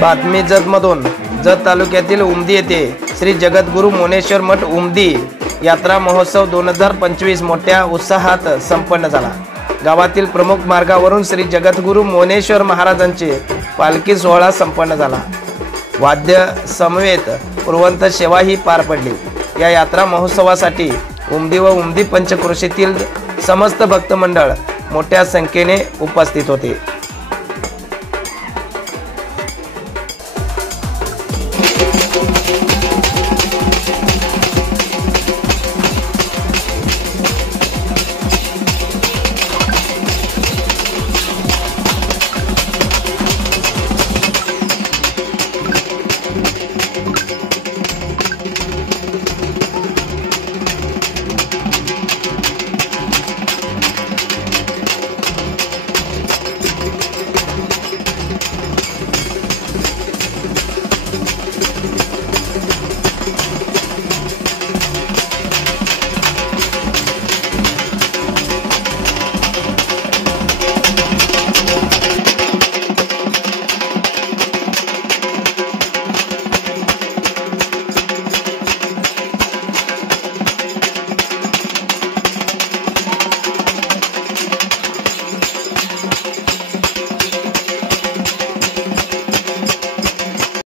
बातमी जतमधून जत तालुक्यातील उमदी येथे श्री जगद्गुरू मोनेश्वर मठ उमदी यात्रा महोत्सव 2025 मोठ्या उत्साहात संपन्न झाला। गावातील प्रमुख मार्गावरून श्री जगद्गुरू मोनेश्वर महाराजांचे पालखी सोहळा संपन्न झाला। वाद्य समवेत पुरवंत सेवा ही पार पडली। या यात्रा महोत्सवासाठी उमदी व उमदी पंचक्रोशीतील समस्त भक्त मंडळ मोठ्या संख्येने उपस्थित होते।